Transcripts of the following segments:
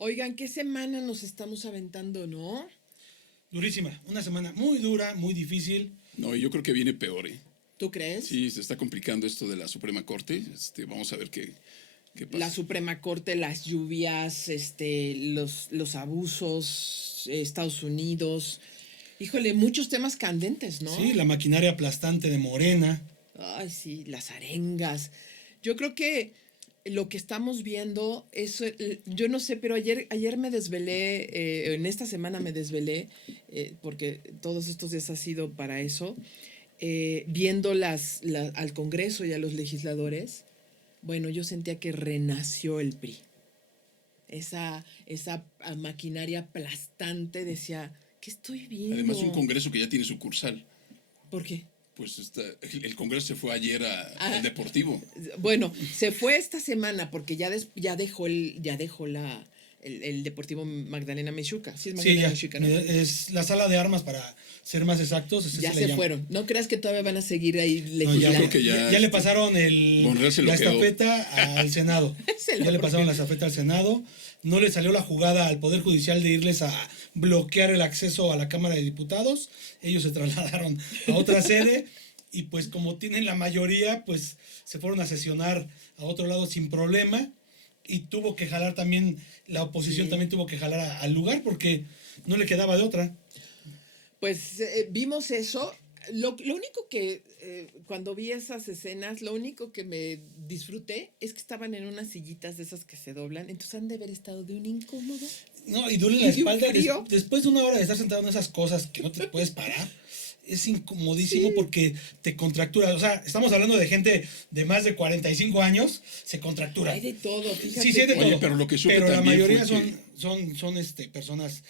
Oigan, ¿qué semana nos estamos aventando, no? Durísima, una semana muy dura, muy difícil. No, yo creo que viene peor, ¿eh? ¿Tú crees? Sí, se está complicando esto de la Suprema Corte. Vamos a ver qué pasa. La Suprema Corte, las lluvias, los abusos, Estados Unidos. Híjole, muchos temas candentes, ¿no? Sí, la maquinaria aplastante de Morena. Ay, sí, las arengas. Yo creo que lo que estamos viendo es, yo no sé, pero ayer me desvelé, en esta semana me desvelé, porque todos estos días ha sido para eso, viendo al Congreso y a los legisladores. Bueno, yo sentía que renació el PRI. Esa maquinaria aplastante decía, ¿qué estoy viendo? Además, un Congreso que ya tiene sucursal. ¿Por qué? Pues el Congreso se fue ayer al Deportivo. Bueno, se fue esta semana porque ya dejó el Deportivo Magdalena Mixhuca. Sí, es Magdalena Mixhuca, ¿no? Es la sala de armas, para ser más exactos. Ya se fueron. ¿No creas que todavía van a seguir ahí legislando? Yo creo que ya le pasaron la estafeta al Senado. Ya le pasaron la estafeta al Senado. No le salió la jugada al Poder Judicial de irles a bloquear el acceso a la Cámara de Diputados. Ellos se trasladaron a otra sede y pues como tienen la mayoría, pues se fueron a sesionar a otro lado sin problema y tuvo que jalar también, la oposición también tuvo que jalar al lugar porque no le quedaba de otra. Pues vimos eso. Lo único que, cuando vi esas escenas, lo único que me disfruté es que estaban en unas sillitas de esas que se doblan, entonces han de haber estado de un incómodo. No, y duele la espalda. Después de una hora de estar sentado en esas cosas que no te puedes parar, es incomodísimo porque te contractura. O sea, estamos hablando de gente de más de 45 años, se contractura. Hay de todo, fíjate. Sí, hay de todo. Oye, pero lo que supe pero la mayoría fue son personas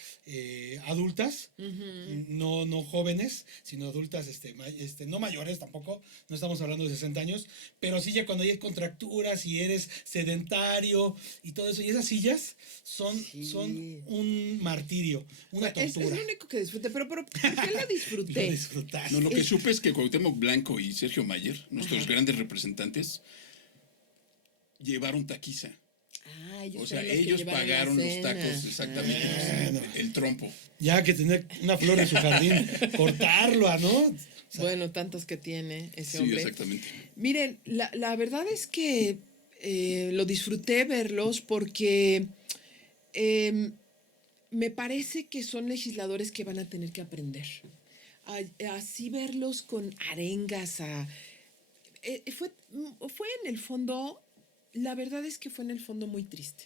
adultas, no jóvenes, sino adultas, no mayores tampoco, no estamos hablando de 60 años, pero sí ya cuando hay contracturas y eres sedentario y todo eso, y esas sillas son un martirio, una tortura. Es lo único que disfruté, pero ¿por qué lo disfruté? Lo disfrutaste. No, lo que supe es que Cuauhtémoc Blanco y Sergio Mayer, nuestros grandes representantes, llevaron taquiza. O sea, ellos pagaron los tacos, exactamente, el trompo. Ya que tener una flor en su jardín, cortarlo, ¿no? O sea, bueno, tantos que tiene ese hombre. Sí, exactamente. Miren, la verdad es que lo disfruté verlos porque me parece que son legisladores que van a tener que aprender. Así verlos con arengas, fue en el fondo, la verdad es que fue en el fondo muy triste,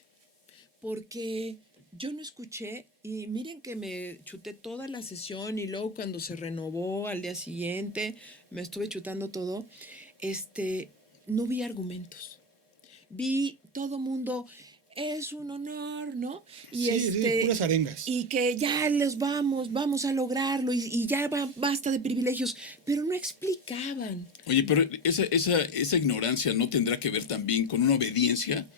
porque yo no escuché, y miren que me chuté toda la sesión y luego cuando se renovó al día siguiente, me estuve chutando todo, no vi argumentos, vi todo mundo, es un honor, ¿no? Y puras arengas. Y que ya vamos a lograrlo y ya basta de privilegios, pero no explicaban. Oye, pero esa ignorancia no tendrá que ver también con una obediencia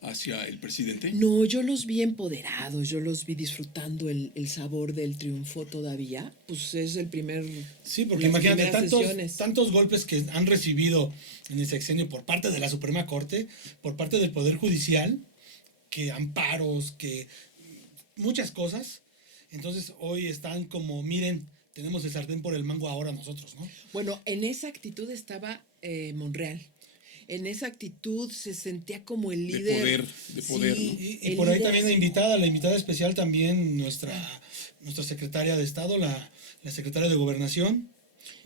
hacia el presidente. No, yo los vi empoderados, yo los vi disfrutando el sabor del triunfo todavía. Pues es el primer. Sí, porque imagínate tantos golpes que han recibido en el sexenio por parte de la Suprema Corte, por parte del Poder Judicial, que amparos, que muchas cosas. Entonces hoy están como, miren, tenemos el sartén por el mango ahora nosotros, ¿no? Bueno, en esa actitud estaba Monreal. En esa actitud se sentía como el líder. De poder, sí, ¿no? Y por ahí también la invitada especial también, nuestra secretaria de Estado, la secretaria de Gobernación.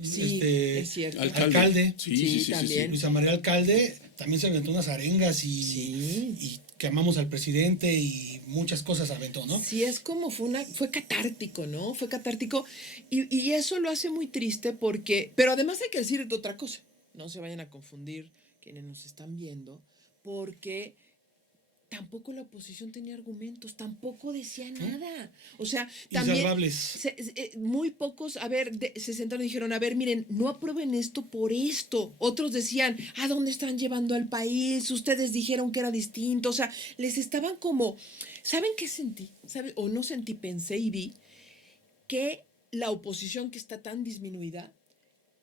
Sí, es cierto. Alcalde. Sí, también. Luisa María Alcalde también se aventó unas arengas y que amamos al presidente y muchas cosas aventó, ¿no? Sí, es como fue catártico, ¿no? Fue catártico y eso lo hace muy triste porque, pero además hay que decir otra cosa, no se vayan a confundir quienes nos están viendo, porque tampoco la oposición tenía argumentos, tampoco decía nada. O sea, también muy pocos, se sentaron y dijeron, miren, no aprueben esto por esto. Otros decían, ¿a dónde están llevando al país? Ustedes dijeron que era distinto. O sea, les estaban como, ¿saben qué sentí? O no sentí, pensé y vi que la oposición que está tan disminuida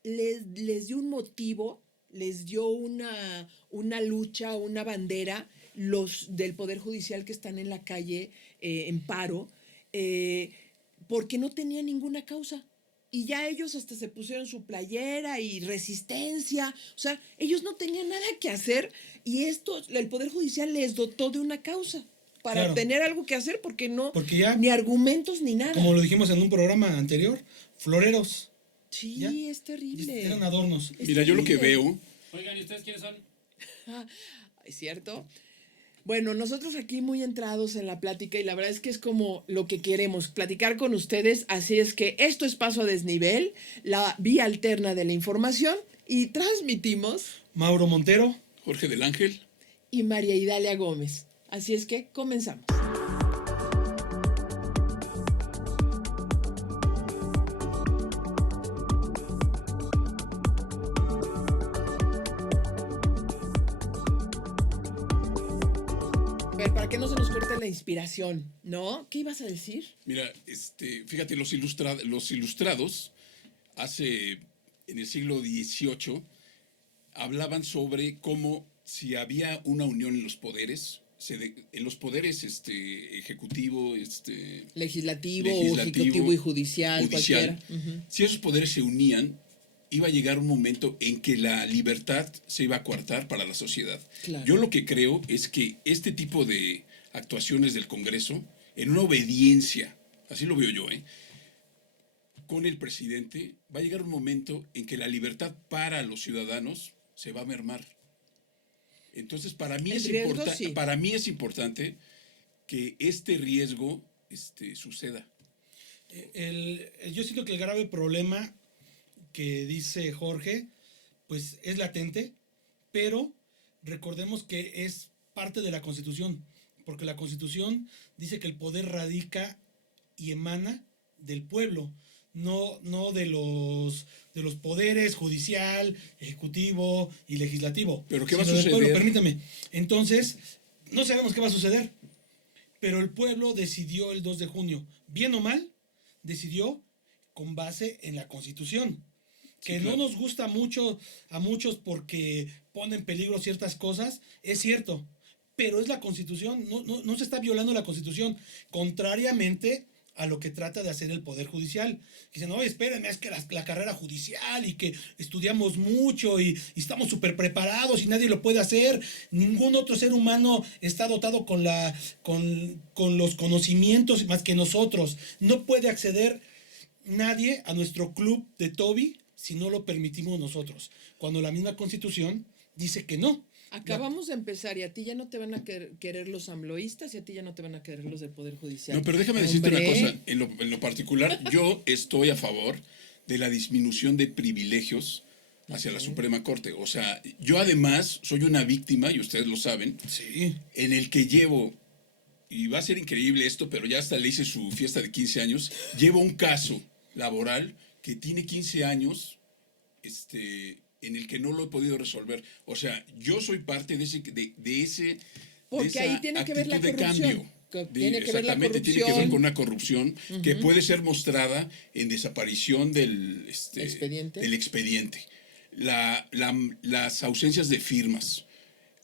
les dio un motivo, les dio una lucha, una bandera los del Poder Judicial que están en la calle en paro, porque no tenían ninguna causa. Y ya ellos hasta se pusieron su playera y resistencia. O sea, ellos no tenían nada que hacer y el Poder Judicial les dotó de una causa para tener algo que hacer porque ya, ni argumentos ni nada. Como lo dijimos en un programa anterior, floreros. Sí, ¿ya? Es terrible. Eran adornos. Mira, yo lo que veo... Oigan, ¿y ustedes quiénes son? ¿Es cierto? Bueno, nosotros aquí muy entrados en la plática y la verdad es que es como lo que queremos, platicar con ustedes, así es que esto es Paso a Desnivel, la vía alterna de la información y transmitimos Mauro Montero, Jorge del Ángel y María Idalia Gómez. Así es que comenzamos. Para que no se nos corte la inspiración, ¿no? ¿Qué ibas a decir? Mira, fíjate, los ilustrados en el siglo XVIII, hablaban sobre cómo si había una unión en los poderes, ejecutivo, legislativo, ejecutivo y judicial. Cualquiera. Si esos poderes se unían, iba a llegar un momento en que la libertad se iba a coartar para la sociedad. Claro. Yo lo que creo es que este tipo de actuaciones del Congreso, en una obediencia, así lo veo yo, con el presidente, va a llegar un momento en que la libertad para los ciudadanos se va a mermar. Entonces, para mí es importante que este riesgo suceda. Yo siento que el grave problema que dice Jorge, pues es latente, pero recordemos que es parte de la Constitución, porque la Constitución dice que el poder radica y emana del pueblo, no de los poderes judicial, ejecutivo y legislativo. ¿Pero qué va a suceder? Del pueblo, permítame. Entonces, no sabemos qué va a suceder, pero el pueblo decidió el 2 de junio, bien o mal, decidió con base en la Constitución. Que no nos gusta mucho a muchos porque pone en peligro ciertas cosas, es cierto, pero es la Constitución, no se está violando la Constitución, contrariamente a lo que trata de hacer el Poder Judicial. Dicen, no, espérenme, es que la carrera judicial y que estudiamos mucho y estamos súper preparados y nadie lo puede hacer, ningún otro ser humano está dotado con los conocimientos más que nosotros, no puede acceder nadie a nuestro club de Toby si no lo permitimos nosotros, cuando la misma Constitución dice que no. Acabamos de empezar y a ti ya no te van a querer los amloístas y a ti ya no te van a querer los del Poder Judicial. No, pero déjame decirte una cosa, en lo particular, yo estoy a favor de la disminución de privilegios hacia la Suprema Corte. O sea, yo además soy una víctima, y ustedes lo saben, sí, en el que llevo, y va a ser increíble esto, pero ya hasta le hice su fiesta de 15 años, llevo un caso laboral que tiene 15 años en el que no lo he podido resolver. O sea, yo soy parte de ese porque ahí tiene que ver la corrupción. Tiene que ver con una corrupción que puede ser mostrada en desaparición del expediente. Las ausencias de firmas,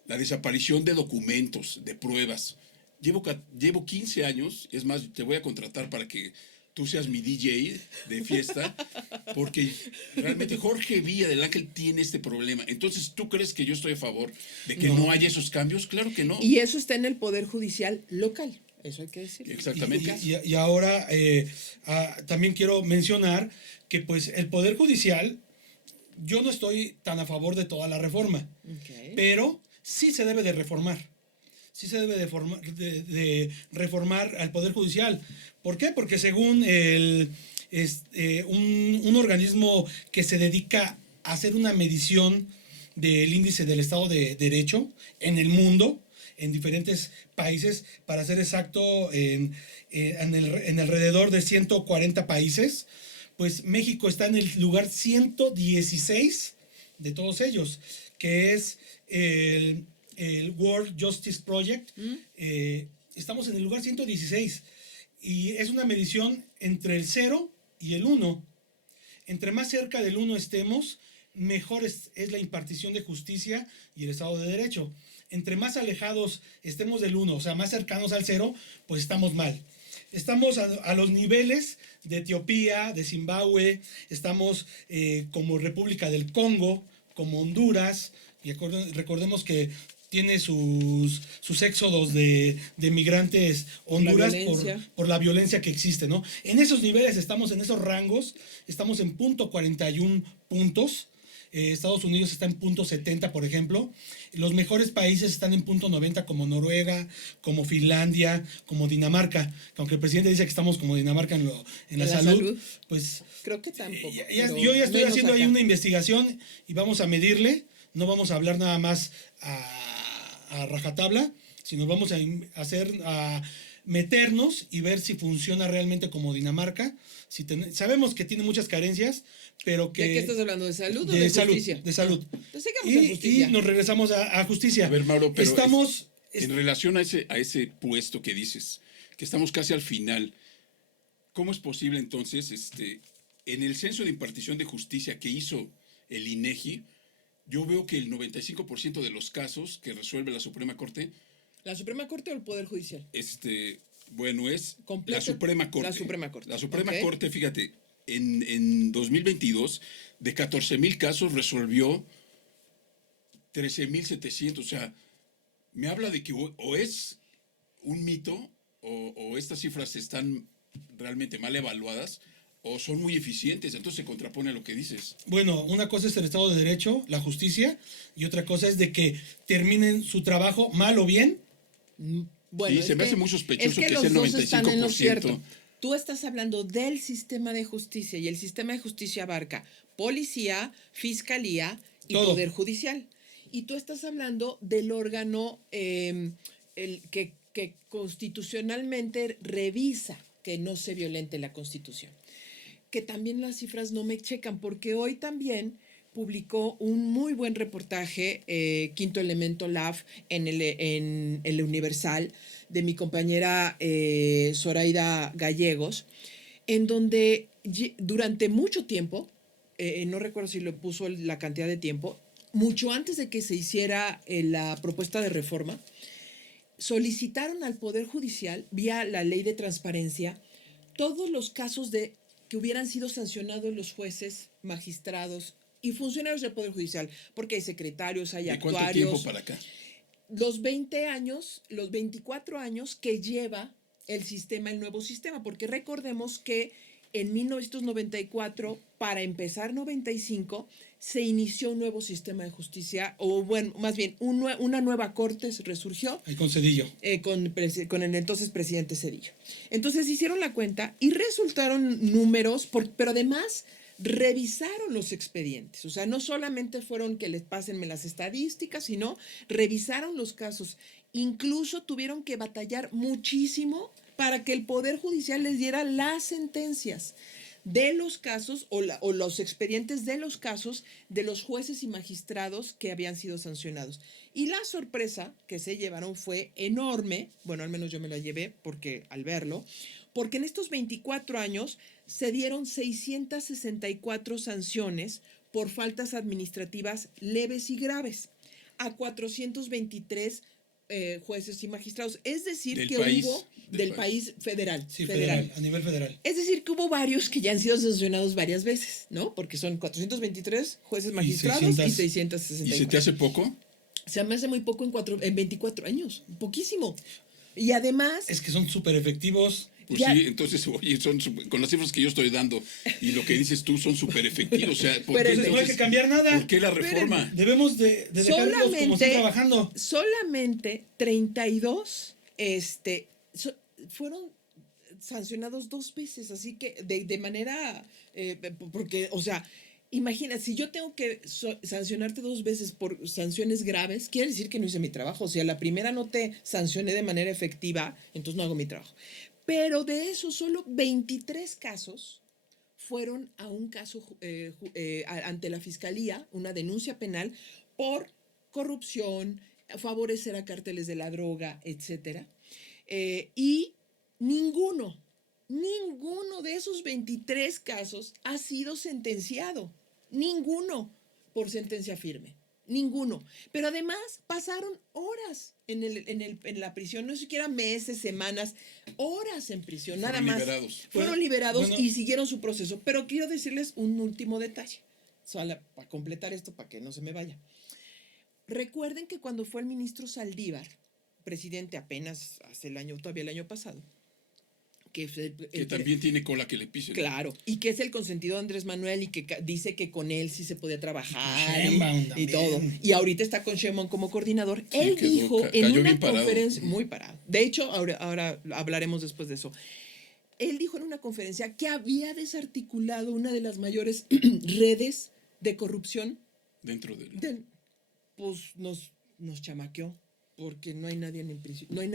la desaparición de documentos, de pruebas. Llevo 15 años, es más, te voy a contratar para que tú seas mi DJ de fiesta, porque realmente Jorge Villa del Ángel tiene este problema. Entonces, ¿tú crees que yo estoy a favor de que no haya esos cambios? Claro que no. Y eso está en el Poder Judicial local, eso hay que decir. Exactamente. Y ahora también quiero mencionar que pues el Poder Judicial, yo no estoy tan a favor de toda la reforma, pero sí se debe de reformar. Sí se debe de reformar al Poder Judicial. ¿Por qué? Porque según un organismo que se dedica a hacer una medición del índice del Estado de Derecho en el mundo, en diferentes países, para ser exacto, en alrededor de 140 países, pues México está en el lugar 116 de todos ellos, que es el World Justice Project. Estamos en el lugar 116 y es una medición entre el 0 y el 1. Entre más cerca del 1 estemos, mejor es la impartición de justicia y el Estado de Derecho. entre más alejados estemos del 1, o sea, más cercanos al 0, pues estamos mal. Estamos a los niveles de Etiopía, de Zimbabue, estamos como República del Congo, como Honduras, y recordemos que tiene sus éxodos de migrantes Honduras por la violencia que existe, ¿no? En esos niveles estamos, en esos rangos, estamos en .41 puntos. Estados Unidos está en .70, por ejemplo. Los mejores países están en .90, como Noruega, como Finlandia, como Dinamarca. Aunque el presidente dice que estamos como Dinamarca en la salud, pues... Creo que tampoco. Yo ya estoy haciendo ahí una investigación y vamos a medirle. No vamos a hablar nada más a rajatabla, sino vamos a meternos y ver si funciona realmente como Dinamarca. Sabemos que tiene muchas carencias, pero que... ¿De qué estás hablando? ¿De salud o de justicia? De salud. Entonces, sigamos a justicia. Y nos regresamos a justicia. A ver, Mauro, pero en relación a ese puesto que dices, que estamos casi al final, ¿cómo es posible entonces, en el censo de impartición de justicia que hizo el INEGI, yo veo que el 95% de los casos que resuelve la Suprema Corte... ¿La Suprema Corte o el Poder Judicial? Bueno, es completo, la Suprema Corte. La Suprema Corte. La Suprema Corte, fíjate, en 2022, de 14,000 casos resolvió 13,700. O sea, me habla de que o es un mito o estas cifras están realmente mal evaluadas o son muy eficientes, entonces se contrapone a lo que dices. Bueno, una cosa es el Estado de Derecho, la justicia, y otra cosa es de que terminen su trabajo mal o bien. Bueno, sí, se me hace muy sospechoso que sea el 95%. Tú estás hablando del sistema de justicia y el sistema de justicia abarca policía, fiscalía y todo. Poder Judicial. Y tú estás hablando del órgano que constitucionalmente revisa que no se violente la Constitución. Que también las cifras no me checan, porque hoy también publicó un muy buen reportaje, Quinto Elemento Lab, en el Universal, de mi compañera Zoraida Gallegos, en donde durante mucho tiempo, no recuerdo si lo puso la cantidad de tiempo, mucho antes de que se hiciera la propuesta de reforma, solicitaron al Poder Judicial, vía la ley de transparencia, todos los casos que hubieran sido sancionados los jueces, magistrados y funcionarios del Poder Judicial, porque hay secretarios, hay actuarios. ¿Cuánto tiempo para acá? Los 20 años, los 24 años que lleva el nuevo sistema, porque recordemos que en 1994, para empezar 95, se inició un nuevo sistema de justicia, o bueno, más bien, una nueva corte resurgió. Con Zedillo. Con el entonces presidente Zedillo. Entonces hicieron la cuenta y resultaron números, pero además revisaron los expedientes. O sea, no solamente fueron que les pásenme las estadísticas, sino revisaron los casos. Incluso tuvieron que batallar muchísimo para que el Poder Judicial les diera las sentencias de los casos o los expedientes de los casos de los jueces y magistrados que habían sido sancionados. Y la sorpresa que se llevaron fue enorme, bueno, al menos yo me la llevé al verlo, porque en estos 24 años se dieron 664 sanciones por faltas administrativas leves y graves a 423 jueces y magistrados. Es decir, hubo del país federal. Sí, federal, a nivel federal. Es decir, que hubo varios que ya han sido sancionados varias veces, ¿no? Porque son 423 jueces magistrados y 664. ¿Y se te hace poco? Se me hace muy poco en 24 años, poquísimo. Y además... Es que son súper efectivos. Pues ya. Sí, entonces, oye, con las cifras que yo estoy dando y lo que dices tú son súper efectivos. O sea, no hay que cambiar nada. ¿Por qué la reforma? Debemos de dejarlos como están trabajando. Solamente 32 fueron sancionados 2 veces, así que de manera, porque, o sea, imagina, si yo tengo que sancionarte 2 veces por sanciones graves, quiere decir que no hice mi trabajo. O sea, la primera no te sancioné de manera efectiva, entonces no hago mi trabajo. Pero de eso, solo 23 casos fueron a un caso ante la Fiscalía, una denuncia penal por corrupción, favorecer a cárteles de la droga, etc. Y ninguno de esos 23 casos ha sido sentenciado. Ninguno por sentencia firme. Ninguno. Pero además pasaron horas en la prisión, no siquiera meses, semanas, horas en prisión, nada más. Fueron liberados y siguieron su proceso. Pero quiero decirles un último detalle, solo para completar esto, para que no se me vaya. Recuerden que cuando fue el ministro Saldívar, presidente apenas todavía el año pasado, que también tiene cola que le pisen. Claro, y que es el consentido de Andrés Manuel y que dice que con él sí se podía trabajar y todo. Y ahorita está con Sheinbaum como coordinador. Sí, él dijo en una conferencia, muy parado. De hecho, ahora hablaremos después de eso. Él dijo en una conferencia que había desarticulado una de las mayores redes de corrupción. Dentro de él. Pues nos chamaqueó. Porque no hay nadie en prisión, no hay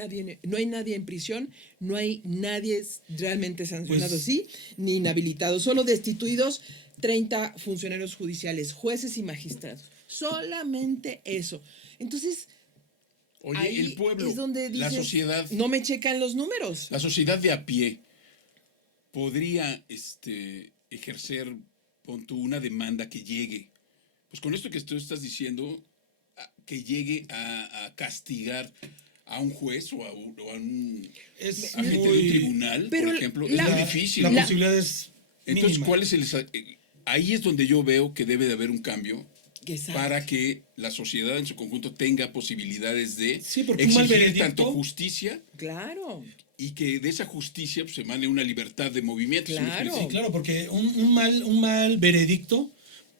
nadie en prisión, no hay nadie realmente sancionado, ¿sí? Ni inhabilitado, solo destituidos 30 funcionarios judiciales, jueces y magistrados. Solamente eso. Entonces, oye, ahí el pueblo, es donde dices, la sociedad, no me checan los números. La sociedad de a pie podría ejercer, pon tú, una demanda que llegue. Pues con esto que tú estás diciendo, que llegue a castigar a un juez o a un agente de un tribunal, por ejemplo, es muy difícil. La posibilidad es entonces, mínima. Ahí es donde yo veo que debe de haber un cambio. Exacto. Para que la sociedad en su conjunto tenga posibilidades de exigir tanto justicia, claro, y que de esa justicia pues, se emane una libertad de movimiento. Claro, sí, claro, porque un mal veredicto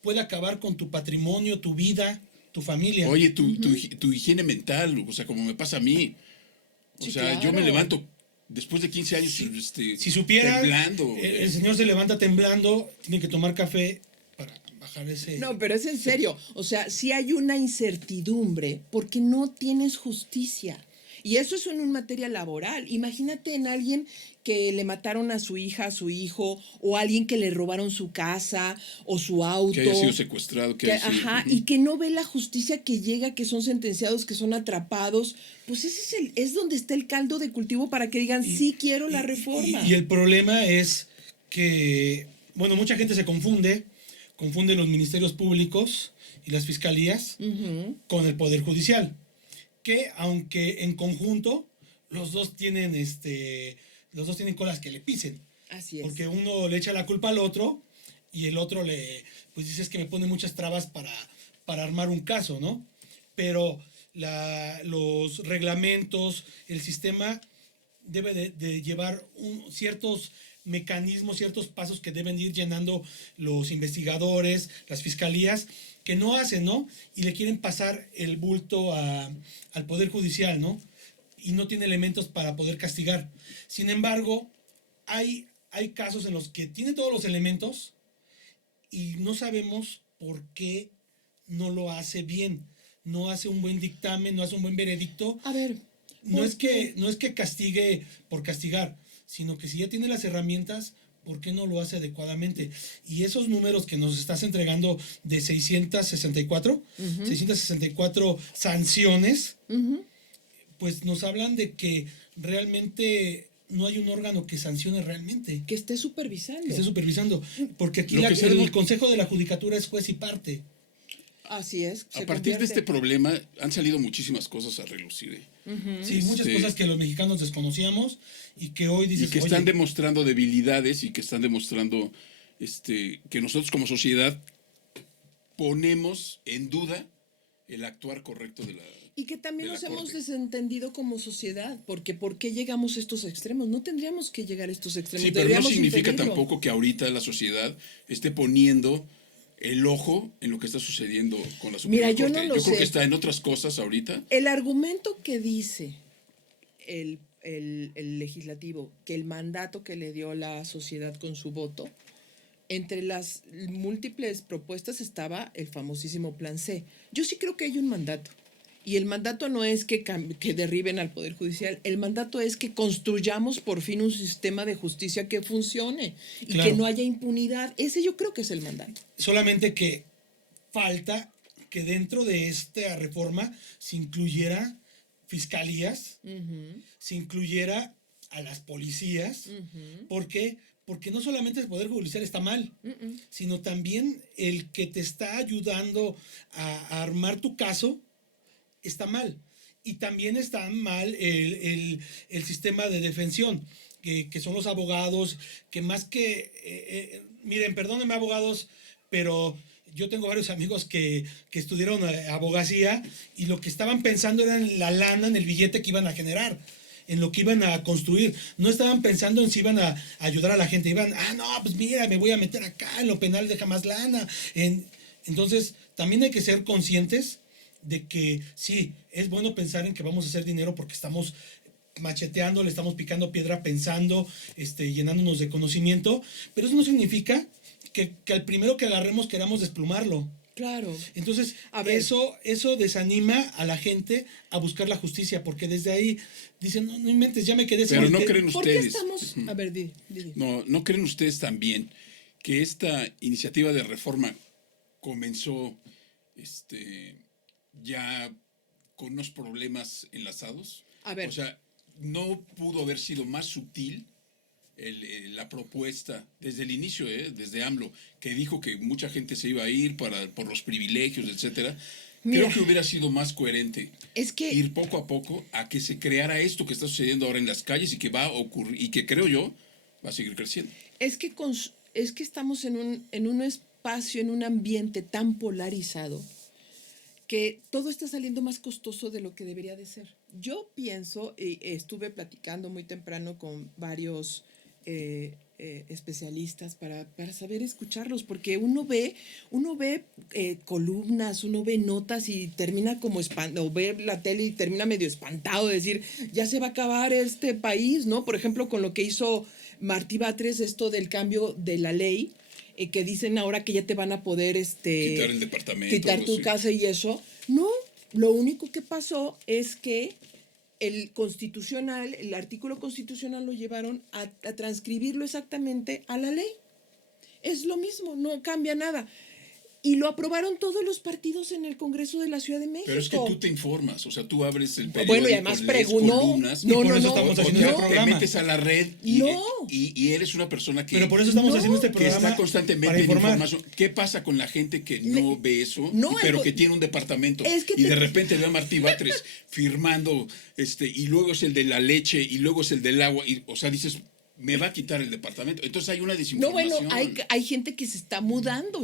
puede acabar con tu patrimonio, tu vida, tu familia. Oye, tu higiene mental, o sea, como me pasa a mí. O sea, claro. Yo me levanto después de 15 años si supiera, temblando. El señor se levanta temblando, tiene que tomar café para bajar ese... No, pero es en serio. O sea, si hay una incertidumbre porque no tienes justicia. Y eso es en materia laboral. Imagínate en alguien que le mataron a su hija, a su hijo, o alguien que le robaron su casa o su auto. Que haya sido secuestrado. Y que no ve la justicia que llega, que son sentenciados, que son atrapados. Pues ese es donde está el caldo de cultivo para que digan, sí quiero la reforma. Y el problema es que, bueno, mucha gente se confunde los ministerios públicos y las fiscalías con el Poder Judicial. Que aunque en conjunto los dos tienen colas que le pisen. Así es. Porque uno le echa la culpa al otro y el otro pues dice es que me pone muchas trabas para armar un caso, ¿no? Pero los reglamentos, el sistema debe de llevar ciertos mecanismos, ciertos pasos que deben ir llenando los investigadores, las fiscalías, que no hacen, ¿no? Y le quieren pasar el bulto al Poder Judicial, ¿no? Y no tiene elementos para poder castigar. Sin embargo, hay casos en los que tiene todos los elementos y no sabemos por qué no lo hace bien. No hace un buen dictamen, no hace un buen veredicto. A ver. No es que castigue por castigar, sino que si ya tiene las herramientas, ¿por qué no lo hace adecuadamente? Y esos números que nos estás entregando de 664 sanciones, pues nos hablan de que realmente no hay un órgano que sancione realmente. Que esté supervisando. Porque aquí el Consejo de la Judicatura es juez y parte. Así es. A partir de este problema han salido muchísimas cosas a relucir. Sí, muchas cosas que los mexicanos desconocíamos y que hoy dices... Y que están demostrando debilidades y que están demostrando que nosotros como sociedad ponemos en duda el actuar correcto de la Y que también nos hemos desentendido como sociedad, porque ¿por qué llegamos a estos extremos? No tendríamos que llegar a estos extremos. Sí, pero no significa tampoco que ahorita la sociedad esté poniendo el ojo en lo que está sucediendo con la Suprema Corte. Yo creo que está en otras cosas ahorita. El argumento que dice el legislativo, que el mandato que le dio la sociedad con su voto, entre las múltiples propuestas estaba el famosísimo Plan C. Yo sí creo que hay un mandato. Y el mandato no es que derriben al Poder Judicial, el mandato es que construyamos por fin un sistema de justicia que funcione y que no haya impunidad. Ese yo creo que es el mandato. Solamente que falta que dentro de esta reforma se incluyera fiscalías, se incluyera a las policías. ¿Por qué? porque no solamente el Poder Judicial está mal, sino también el que te está ayudando a armar tu caso está mal. Y también está mal el sistema de defensión, que son los abogados, que más que... miren, perdónenme abogados, pero yo tengo varios amigos que estudiaron abogacía y lo que estaban pensando era en la lana, en el billete que iban a generar, en lo que iban a construir. No estaban pensando en si iban a ayudar a la gente. Iban, no, pues mira, me voy a meter acá, en lo penal deja más lana. Entonces, también hay que ser conscientes de que sí, es bueno pensar en que vamos a hacer dinero porque estamos macheteando, le estamos picando piedra pensando, llenándonos de conocimiento, pero eso no significa que al primero que agarremos queramos desplumarlo. Claro. Entonces, eso desanima a la gente a buscar la justicia, porque desde ahí dicen, no inventes, ya me quedé sin... Pero no creen ustedes... ¿Por qué estamos...? A ver, di. No creen ustedes también que esta iniciativa de reforma comenzó ya con unos problemas enlazados? A ver. O sea, no pudo haber sido más sutil la propuesta desde el inicio, desde AMLO, que dijo que mucha gente se iba a ir por los privilegios, etcétera. Creo que hubiera sido más coherente ir poco a poco a que se creara esto que está sucediendo ahora en las calles y que va a ocurrir y que creo yo va a seguir creciendo. Es que estamos en un espacio, en un ambiente tan polarizado que todo está saliendo más costoso de lo que debería de ser. Yo pienso, estuve platicando muy temprano con varios especialistas para saber escucharlos, porque uno ve columnas, uno ve notas y termina como o ve la tele y termina medio espantado de decir, ya se va a acabar este país, ¿no? Por ejemplo, con lo que hizo Martí Batres, esto del cambio de la ley, que dicen ahora que ya te van a poder quitar el departamento, quitar tu casa y eso. No, lo único que pasó es que el artículo constitucional lo llevaron a transcribirlo exactamente a la ley. Es lo mismo, no cambia nada. Y lo aprobaron todos los partidos en el Congreso de la Ciudad de México. Pero es que tú te informas, o sea, tú abres el periódico, bueno, y además columnas, te metes a la red y eres una persona que... Pero por eso estamos haciendo este programa, que está constantemente en información. ¿Qué pasa con la gente que no ve eso, pero que tiene un departamento? Y de repente ve a Martí Batres firmando, y luego es el de la leche, y luego es el del agua, o sea, dices... me va a quitar el departamento. Entonces hay una desinformación. No, bueno, hay gente que se está mudando,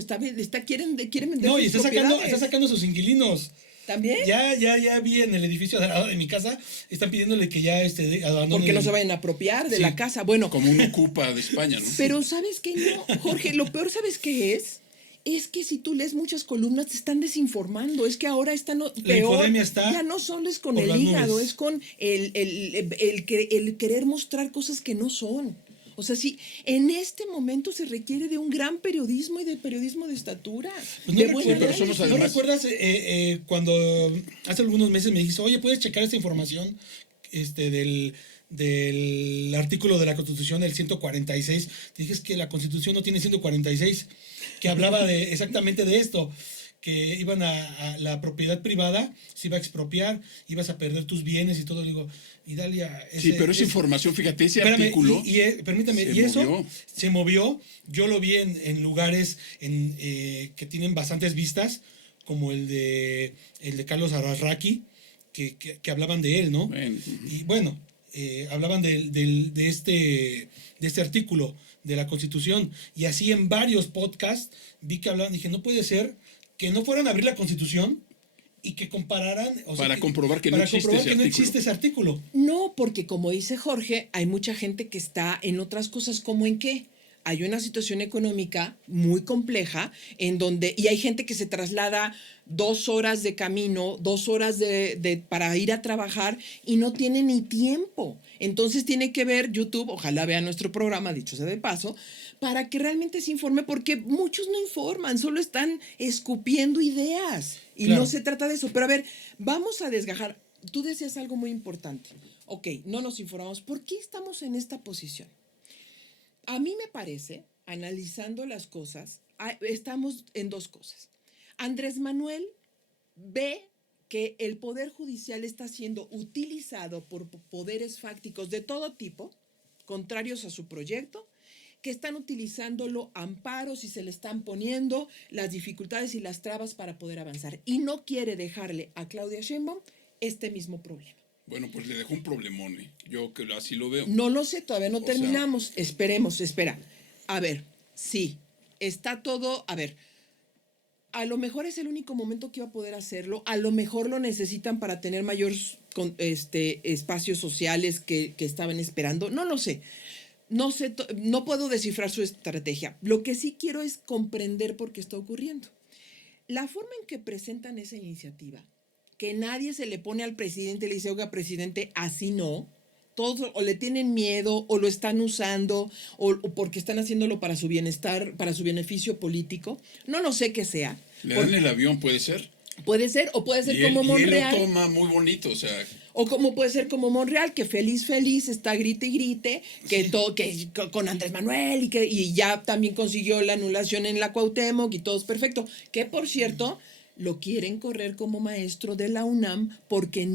quieren vender. No, y está sacando a sus inquilinos. ¿También? Ya vi en el edificio de al lado de mi casa, están pidiéndole que ya abandonen. Porque no se vayan a apropiar de la casa. Bueno. Como un ocupa de España, ¿no? Pero ¿sabes qué? No, Jorge, lo peor, ¿sabes qué es? Es que si tú lees muchas columnas te están desinformando. Es que ahora están peor. Ya no solo es con el hígado, es con el querer mostrar cosas que no son. O sea, sí, en este momento se requiere de un gran periodismo y de periodismo de estatura. Pues ¿no recuerdas cuando hace algunos meses me dijiste, oye, ¿puedes checar esta información del artículo de la Constitución, el 146? Te dije, es que la Constitución no tiene 146, que hablaba exactamente de esto, que iban a la propiedad privada, se iba a expropiar, ibas a perder tus bienes y todo. Digo, Idalia... Sí, pero esa información, fíjate, ese artículo... Permítame, eso se movió. Yo lo vi en lugares que tienen bastantes vistas, como el de Carlos Arrarraqui, que hablaban de él, ¿no? Bueno. Y bueno, hablaban de este artículo de la Constitución, y así en varios podcasts vi que hablaban. Dije, no puede ser que no fueran a abrir la Constitución y que compararan... para comprobar que no existe ese artículo. No, porque como dice Jorge, hay mucha gente que está en otras cosas, ¿como en qué? Hay una situación económica muy compleja y hay gente que se traslada 2 horas de camino, 2 horas para ir a trabajar y no tiene ni tiempo. Entonces tiene que ver YouTube, ojalá vea nuestro programa, dicho sea de paso, para que realmente se informe, porque muchos no informan, solo están escupiendo ideas. Y claro, no se trata de eso. Pero a ver, vamos a desgajar. Tú decías algo muy importante. Ok, no nos informamos. ¿Por qué estamos en esta posición? A mí me parece, analizando las cosas, estamos en 2 cosas. Andrés Manuel ve que el Poder Judicial está siendo utilizado por poderes fácticos de todo tipo, contrarios a su proyecto, que están utilizándolo amparos y se le están poniendo las dificultades y las trabas para poder avanzar. Y no quiere dejarle a Claudia Sheinbaum este mismo problema. Bueno, pues le dejó un problemón, ¿eh? Yo que así lo veo. No lo sé, todavía no terminamos. Esperemos, espera. A ver, sí, está todo, a ver, a lo mejor es el único momento que iba a poder hacerlo, a lo mejor lo necesitan para tener mayores espacios sociales que estaban esperando, no lo sé. No sé, no puedo descifrar su estrategia. Lo que sí quiero es comprender por qué está ocurriendo. La forma en que presentan esa iniciativa, que nadie se le pone al presidente y le dice, oiga, presidente, así no. Todos o le tienen miedo o lo están usando o porque están haciéndolo para su bienestar, para su beneficio político. No lo sé qué sea. ¿Le dan el avión, puede ser? Puede ser, o puede ser como Monreal. Y él lo toma muy bonito, o sea. O como puede ser como Monreal, que feliz está grite y grite, que sí. Todo, que con Andrés Manuel y ya también consiguió la anulación en la Cuauhtémoc y todo es perfecto. Que por cierto, lo quieren correr como maestro de la UNAM porque es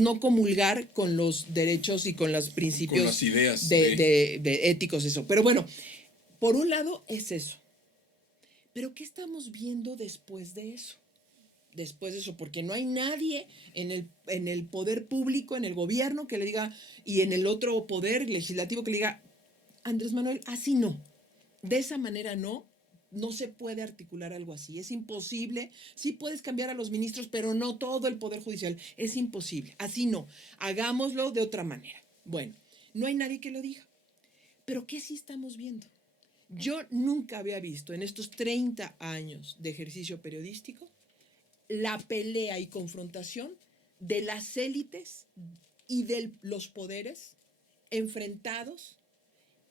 no comulgar con los derechos y con los principios, con las ideas de éticos, eso. Pero bueno, por un lado es eso. Pero ¿qué estamos viendo después de eso? Después de eso, porque no hay nadie en el poder público, en el gobierno que le diga, y en el otro poder legislativo que le diga, Andrés Manuel, así no, de esa manera no se puede articular algo así, es imposible. Sí puedes cambiar a los ministros, pero no todo el poder judicial, es imposible, así no, hagámoslo de otra manera. Bueno, no hay nadie que lo diga, pero ¿qué sí estamos viendo? Yo nunca había visto en estos 30 años de ejercicio periodístico la pelea y confrontación de las élites y de los poderes enfrentados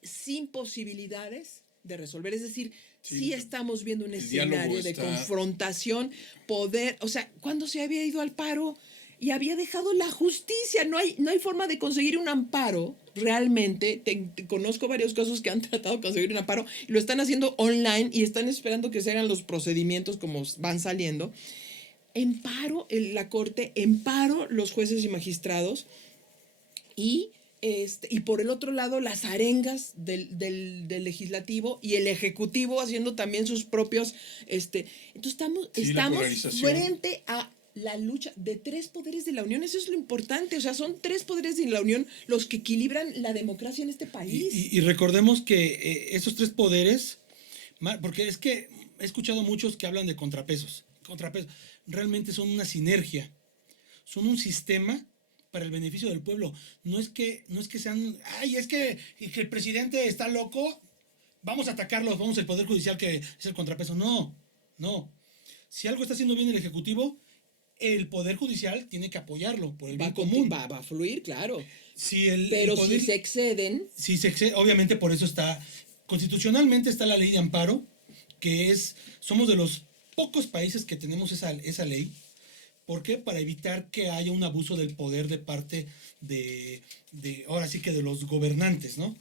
sin posibilidades de resolver. Es decir, sí estamos viendo un escenario de confrontación, poder, o sea, ¿cuándo se había ido al paro y había dejado la justicia? No hay forma de conseguir un amparo realmente. Conozco varios casos que han tratado de conseguir un amparo y lo están haciendo online y están esperando que se hagan los procedimientos como van saliendo. En paro la Corte, en paro los jueces y magistrados y por el otro lado las arengas del legislativo y el ejecutivo haciendo también sus propios entonces estamos frente a la lucha de tres poderes de la Unión. Eso es lo importante, o sea, son tres poderes de la Unión los que equilibran la democracia en este país. Y recordemos que esos tres poderes, porque es que he escuchado muchos que hablan de contrapesos, realmente son una sinergia, son un sistema para el beneficio del pueblo. No es que sean, es que el presidente está loco, vamos a atacarlos, vamos al Poder Judicial que es el contrapeso. No. Si algo está haciendo bien el Ejecutivo, el Poder Judicial tiene que apoyarlo por el bien común. Va a fluir, claro. Si se exceden. Obviamente por eso está, constitucionalmente está la ley de amparo, que somos de los pocos países que tenemos esa ley. ¿Por qué? Para evitar que haya un abuso del poder de parte de ahora sí que de los gobernantes, ¿no?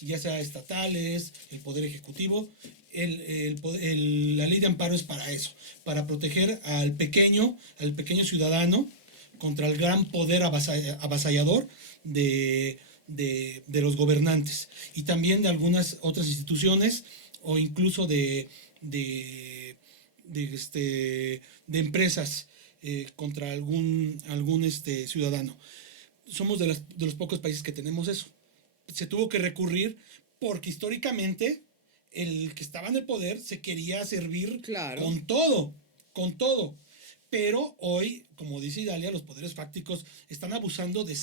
Ya sea estatales, el poder ejecutivo. La ley de amparo es para eso, para proteger al pequeño ciudadano contra el gran poder avasallador de los gobernantes, y también de algunas otras instituciones o incluso de empresas contra algún ciudadano. Somos de los pocos países que tenemos eso. Se tuvo que recurrir porque históricamente el que estaba en el poder se quería servir con todo. Pero hoy, como dice Idalia, los poderes fácticos están abusando de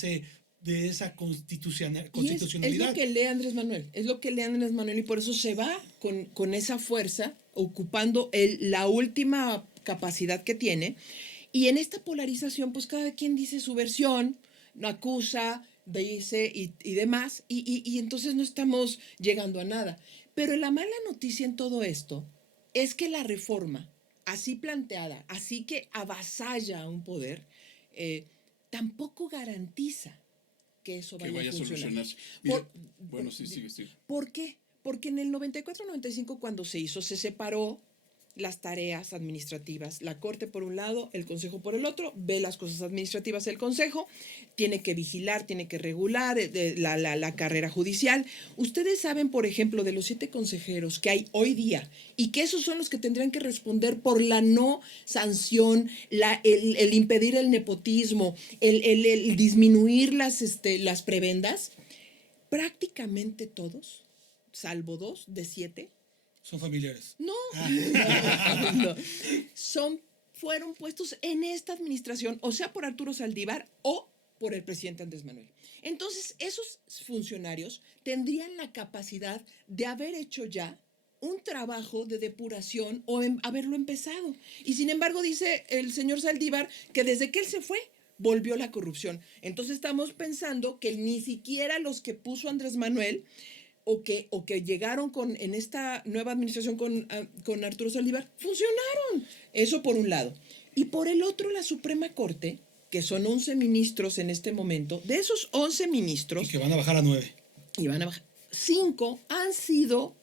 esa constitucionalidad. Es lo que lee Andrés Manuel, y por eso se va con esa fuerza, ocupando la última capacidad que tiene. Y en esta polarización, pues cada quien dice su versión, acusa, dice y demás, y entonces no estamos llegando a nada. Pero la mala noticia en todo esto es que la reforma, así planteada, así que avasalla a un poder, tampoco garantiza que eso vaya a funcionar. Sí. ¿Por qué? Porque en el 94-95, cuando se hizo, se separó las tareas administrativas. La Corte por un lado, el Consejo por el otro, ve las cosas administrativas el Consejo, tiene que vigilar, tiene que regular la carrera judicial. Ustedes saben, por ejemplo, de los 7 consejeros que hay hoy día y que esos son los que tendrían que responder por la no sanción, el impedir el nepotismo, el disminuir las prebendas. Prácticamente todos, salvo 2 de 7, son familiares. No, no. Fueron puestos en esta administración, o sea, por Arturo Saldívar o por el presidente Andrés Manuel. Entonces, esos funcionarios tendrían la capacidad de haber hecho ya un trabajo de depuración o haberlo empezado. Y sin embargo, dice el señor Saldívar que desde que él se fue, volvió la corrupción. Entonces, estamos pensando que ni siquiera los que puso Andrés Manuel o que llegaron en esta nueva administración con Arturo Saldívar, funcionaron. Eso por un lado. Y por el otro, la Suprema Corte, que son 11 ministros en este momento, de esos 11 ministros... Y que van a bajar a 9. Y van a bajar. 5 han sido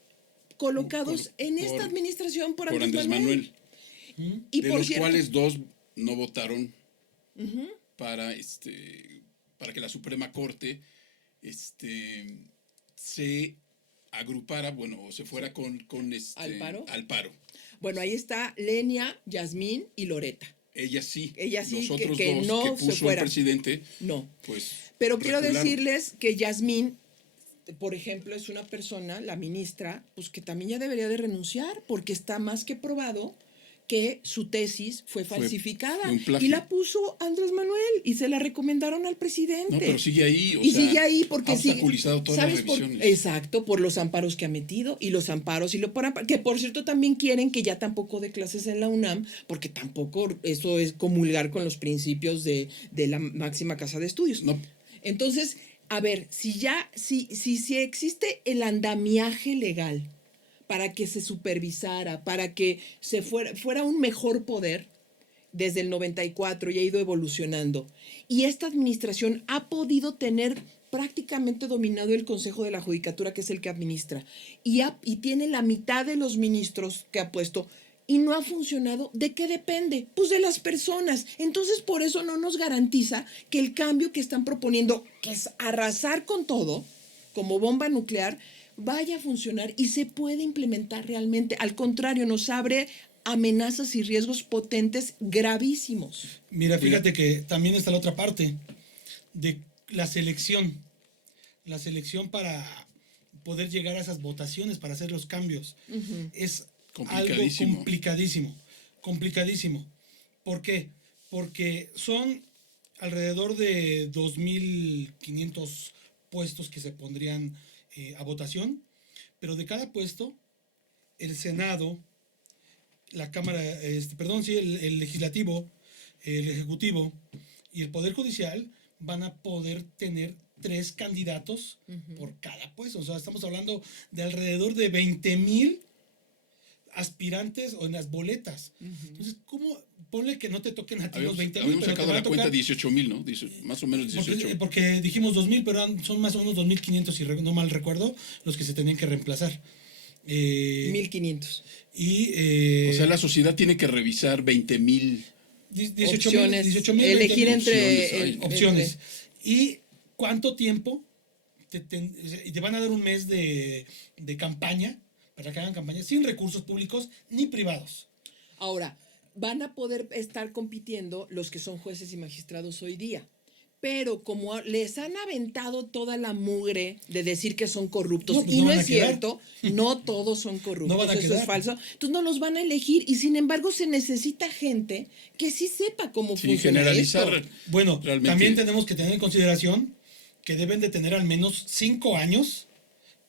colocados en esta administración por Andrés Manuel. Y de los cuales 2 no votaron para que la Suprema Corte se agrupara, o se fuera con ¿Al paro? Bueno, ahí está Lenia, Yasmín y Loreta. Ella sí. Los otros que 2 no que puso el presidente, no. Pues pero quiero decirles que Yasmín, por ejemplo, es una persona, la ministra, pues que también ya debería de renunciar, porque está más que probado que su tesis fue falsificada. Y la puso Andrés Manuel y se la recomendaron al presidente. No, pero sigue ahí. Sigue ahí porque ha obstaculizado todas las revisiones. Exacto, por los amparos que ha metido y los amparos que por cierto también quieren que ya tampoco dé clases en la UNAM, porque tampoco eso es comulgar con los principios de la máxima casa de estudios. No. Entonces, a ver, si existe el andamiaje legal para que se supervisara, para que fuera un mejor poder desde el 94 y ha ido evolucionando. Y esta administración ha podido tener prácticamente dominado el Consejo de la Judicatura, que es el que administra, y tiene la mitad de los ministros que ha puesto, y no ha funcionado. ¿De qué depende? Pues de las personas. Entonces, por eso no nos garantiza que el cambio que están proponiendo, que es arrasar con todo, como bomba nuclear, vaya a funcionar y se puede implementar realmente. Al contrario, nos abre amenazas y riesgos potentes gravísimos. Mira, fíjate que también está la otra parte de la selección. La selección para poder llegar a esas votaciones, para hacer los cambios. Es algo complicadísimo. ¿Por qué? Porque son alrededor de 2.500 puestos que se pondrían a votación, pero de cada puesto, el Senado, la Cámara, el Legislativo, el Ejecutivo y el Poder Judicial van a poder tener 3 candidatos por cada puesto. O sea, estamos hablando de alrededor de 20,000 aspirantes o en las boletas. Entonces, ¿cómo? Ponle que no te toquen a ti los 20,000. Habíamos sacado la cuenta 18,000, ¿no? Más o menos 18. Porque dijimos 2,000, pero son más o menos 2,500, si no mal recuerdo, los que se tenían que reemplazar. 1,500. O sea, la sociedad tiene que revisar 20,000 opciones. 18,000. Elegir entre opciones. ¿Y cuánto tiempo te van a dar? Un mes de campaña, para que hagan campaña sin recursos públicos ni privados. Ahora, van a poder estar compitiendo los que son jueces y magistrados hoy día. Pero como les han aventado toda la mugre de decir que son corruptos, y no es cierto, no todos son corruptos, eso es falso, entonces no los van a elegir, y sin embargo se necesita gente que sí sepa cómo funciona generalizar esto. Bueno, realmente. También tenemos que tener en consideración que deben de tener al menos 5 años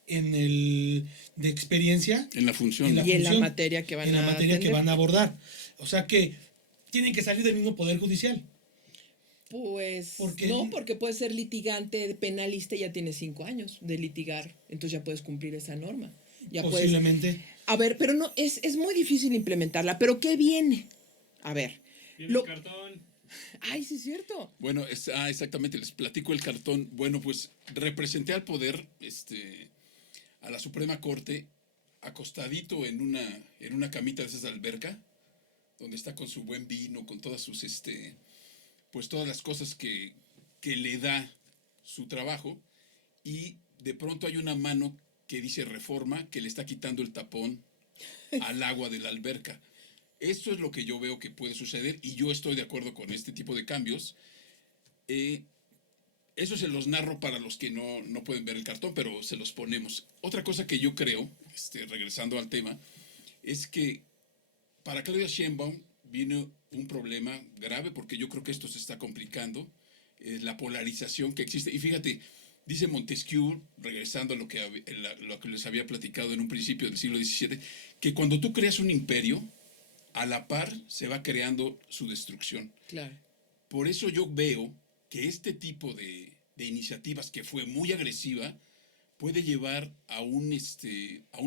de experiencia en la función y en la materia que van a abordar. O sea que tienen que salir del mismo Poder Judicial. Pues porque puede ser litigante, penalista, y ya tiene 5 años de litigar, entonces ya puedes cumplir esa norma. Posiblemente. A ver, pero no, es muy difícil implementarla, pero ¿qué viene? A ver. El cartón. Ay, sí es cierto. Bueno, exactamente, les platico el cartón. Bueno, pues representé al poder, a la Suprema Corte acostadito en una camita de esas de alberca, donde está con su buen vino, con todas sus, pues todas las cosas que le da su trabajo, y de pronto hay una mano que dice Reforma, que le está quitando el tapón al agua de la alberca. Esto es lo que yo veo que puede suceder, y yo estoy de acuerdo con este tipo de cambios. Eso se los narro para los que no pueden ver el cartón, pero se los ponemos. Otra cosa que yo creo, regresando al tema, es que para Claudia Sheinbaum viene un problema grave, porque yo creo que esto se está complicando, la polarización que existe. Y fíjate, dice Montesquieu, regresando a lo que les había platicado en un principio del siglo XVII, que cuando tú creas un imperio, a la par se va creando su destrucción. Claro. Por eso yo veo que este tipo de iniciativas, que fue muy agresiva, puede llevar a un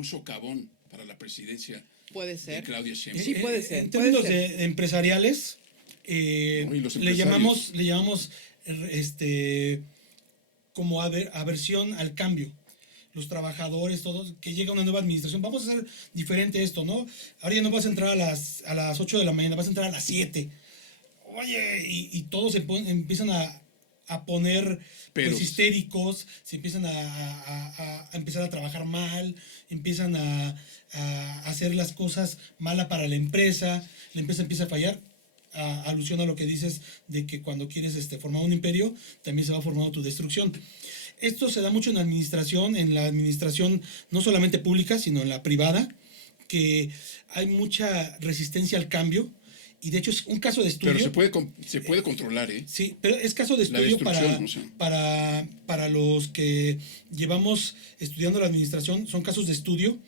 socavón para la presidencia. Puede ser. De Claudia Sheinbaum. Sí, puede ser. En términos empresariales, le llamamos como aversión al cambio. Los trabajadores, todos, que llega una nueva administración, vamos a hacer diferente esto, ¿no? Ahora ya no vas a entrar a las 8 de la mañana, vas a entrar a las 7. Oye, y todos empiezan a poner pues, histéricos, se empiezan a empezar a trabajar mal, empiezan a hacer las cosas malas para la empresa empieza a fallar. Alusión a lo que dices de que cuando quieres formar un imperio, también se va formando tu destrucción. Esto se da mucho en la administración no solamente pública, sino en la privada, que hay mucha resistencia al cambio. Y de hecho es un caso de estudio. Pero se puede controlar, ¿eh? Sí, pero es caso de estudio para los que llevamos estudiando la administración, son casos de estudio,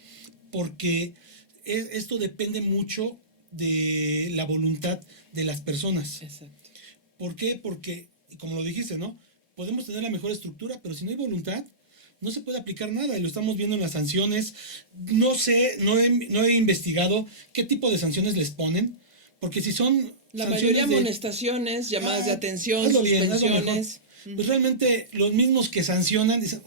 porque esto depende mucho de la voluntad de las personas. Exacto. ¿Por qué? Porque, como lo dijiste, ¿no? Podemos tener la mejor estructura, pero si no hay voluntad, no se puede aplicar nada, y lo estamos viendo en las sanciones. No sé, no he investigado qué tipo de sanciones les ponen. Porque si son... La mayoría amonestaciones, llamadas de atención, suspensiones. Pues realmente los mismos que sancionan dicen,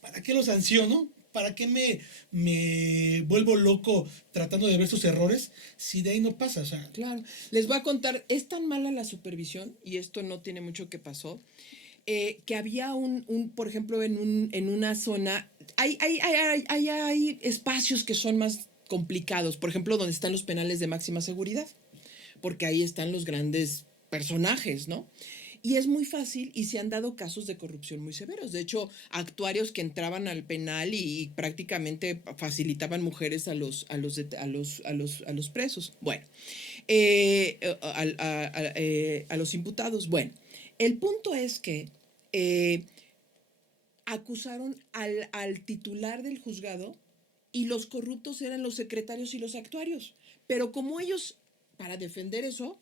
¿para qué lo sanciono? ¿Para qué me vuelvo loco tratando de ver sus errores si de ahí no pasa? O sea, claro. Les voy a contar, es tan mala la supervisión, y esto no tiene mucho que pasó, que había por ejemplo, en una zona, hay espacios que son más complicados, por ejemplo, donde están los penales de máxima seguridad, porque ahí están los grandes personajes, ¿no? Y es muy fácil, y se han dado casos de corrupción muy severos. De hecho, actuarios que entraban al penal y prácticamente facilitaban mujeres a los presos. Bueno, a los imputados. Bueno, el punto es que acusaron al titular del juzgado, y los corruptos eran los secretarios y los actuarios. Pero como ellos, para defender eso,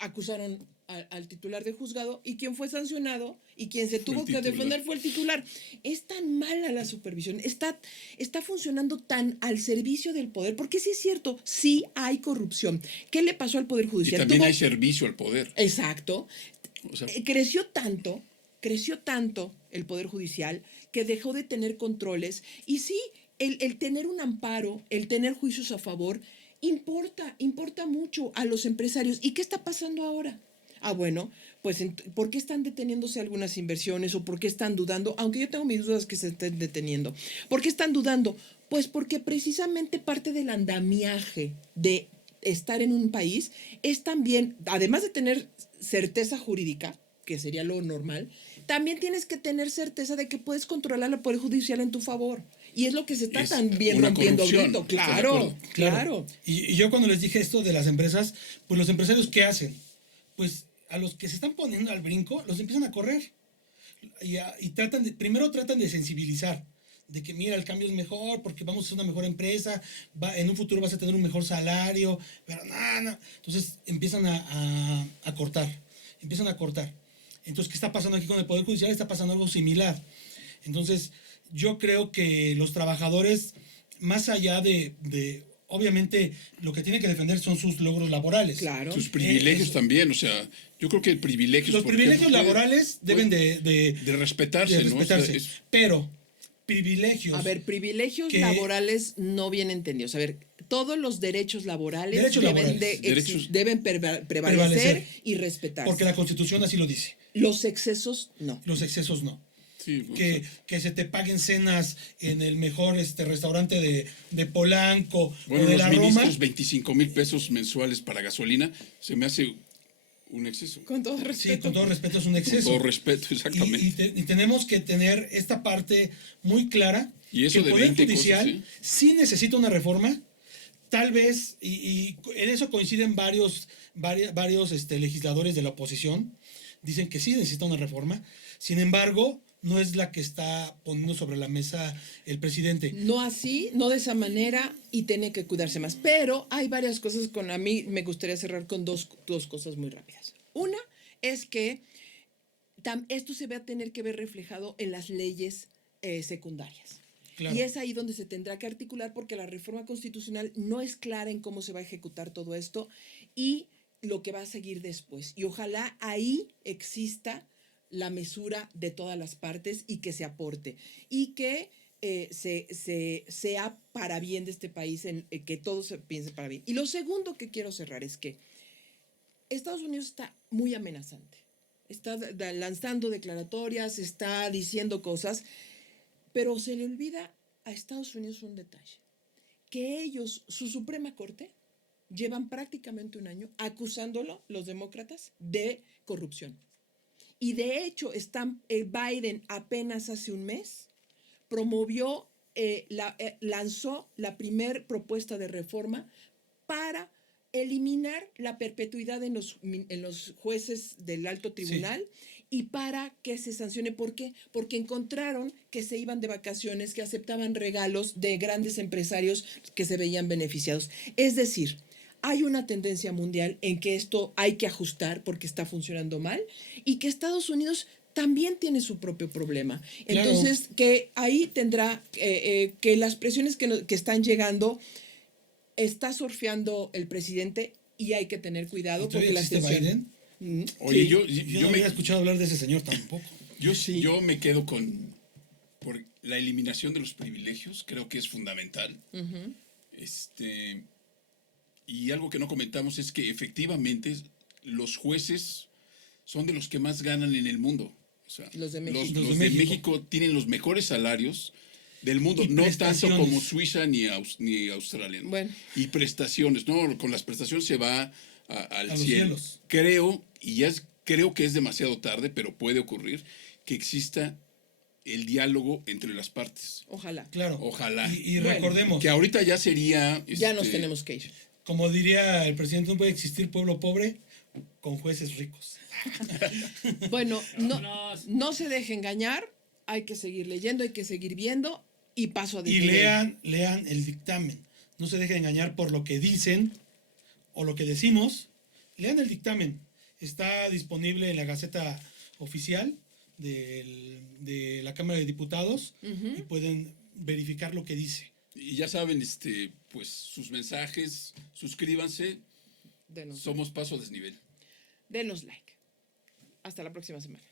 acusaron al titular del juzgado, y quien fue sancionado y quien se tuvo que defender fue el titular. Es tan mala la supervisión, está funcionando tan al servicio del poder, porque sí es cierto, sí hay corrupción. ¿Qué le pasó al Poder Judicial? Y también hay servicio al poder. Exacto. O sea, creció tanto el Poder Judicial que dejó de tener controles, y sí, el tener un amparo, el tener juicios a favor, importa mucho a los empresarios. ¿Y qué está pasando ahora? Bueno, pues ¿por qué están deteniéndose algunas inversiones, o por qué están dudando? Aunque yo tengo mis dudas que se estén deteniendo. ¿Por qué están dudando? Pues porque precisamente parte del andamiaje de estar en un país es también, además de tener certeza jurídica, que sería lo normal, también tienes que tener certeza de que puedes controlar al Poder Judicial en tu favor. Y es lo que se está también rompiendo ahorita. Claro. Y yo cuando les dije esto de las empresas, pues los empresarios, ¿qué hacen? Pues a los que se están poniendo al brinco, los empiezan a correr. Y primero tratan de sensibilizar, de que mira, el cambio es mejor, porque vamos a ser una mejor empresa, en un futuro vas a tener un mejor salario, pero no. Entonces empiezan a cortar. Entonces, ¿qué está pasando aquí con el Poder Judicial? Está pasando algo similar. Entonces, yo creo que los trabajadores, más allá de obviamente, lo que tienen que defender son sus logros laborales. Claro. Sus privilegios también, o sea, yo creo que el privilegio... Los privilegios laborales deben de respetarse, ¿no? Pero privilegios. A ver, privilegios laborales no bien entendidos. A ver, todos los derechos laborales deben prevalecer y respetarse. Porque la Constitución así lo dice. Los excesos, no. Los excesos, no. Sí, que se te paguen cenas en el mejor restaurante de Polanco o de la Roma. Bueno, los ministros, 25,000 pesos mensuales para gasolina, se me hace un exceso. Con todo respeto. Sí, con todo respeto es un exceso. Con todo respeto, exactamente. Y tenemos que tener esta parte muy clara. Y eso que el de Poder Judicial sí necesita una reforma. Tal vez, y en eso coinciden varios legisladores de la oposición, dicen que sí necesita una reforma. Sin embargo, no es la que está poniendo sobre la mesa el presidente. No así, no de esa manera, y tiene que cuidarse más. Pero hay varias cosas a mí me gustaría cerrar con dos cosas muy rápidas. Una es que esto se va a tener que ver reflejado en las leyes secundarias. Claro. Y es ahí donde se tendrá que articular, porque la reforma constitucional no es clara en cómo se va a ejecutar todo esto y lo que va a seguir después. Y ojalá ahí exista la mesura de todas las partes y que se aporte y que sea para bien de este país, que todo se piense para bien. Y lo segundo que quiero cerrar es que Estados Unidos está muy amenazante, está lanzando declaratorias, está diciendo cosas, pero se le olvida a Estados Unidos un detalle, que ellos, su Suprema Corte, llevan prácticamente un año acusándolo, los demócratas, de corrupción. Y de hecho, Biden apenas hace un mes lanzó la primer propuesta de reforma para eliminar la perpetuidad en los jueces del alto tribunal y para que se sancione. ¿Por qué? Porque encontraron que se iban de vacaciones, que aceptaban regalos de grandes empresarios que se veían beneficiados. Es decir, hay una tendencia mundial en que esto hay que ajustar porque está funcionando mal y que Estados Unidos también tiene su propio problema. Claro. Entonces, que ahí tendrá que las presiones que están llegando está surfeando el presidente y hay que tener cuidado porque la Biden? Oye, sí. yo no había escuchado hablar de ese señor tampoco. Yo me quedo por la eliminación de los privilegios, creo que es fundamental. Uh-huh. Y algo que no comentamos es que efectivamente los jueces son de los que más ganan en el mundo. O sea, los de México. Los de México tienen los mejores salarios del mundo, no tanto como Suiza ni Australia. ¿No? Bueno. Y prestaciones, no, con las prestaciones se va al cielo. Creo que es demasiado tarde, pero puede ocurrir que exista el diálogo entre las partes. Ojalá. Claro. Ojalá. Y recordemos que ahorita ya sería... Ya nos tenemos que ir. Como diría el presidente, no puede existir pueblo pobre con jueces ricos. Bueno, no se deje engañar, hay que seguir leyendo, hay que seguir viendo y paso a decir. Y lean el dictamen. No se dejen engañar por lo que dicen o lo que decimos. Lean el dictamen. Está disponible en la Gaceta Oficial de la Cámara de Diputados y pueden verificar lo que dice. Y ya saben, pues sus mensajes, suscríbanse. Somos Paso a Desnivel. Denos like. Hasta la próxima semana.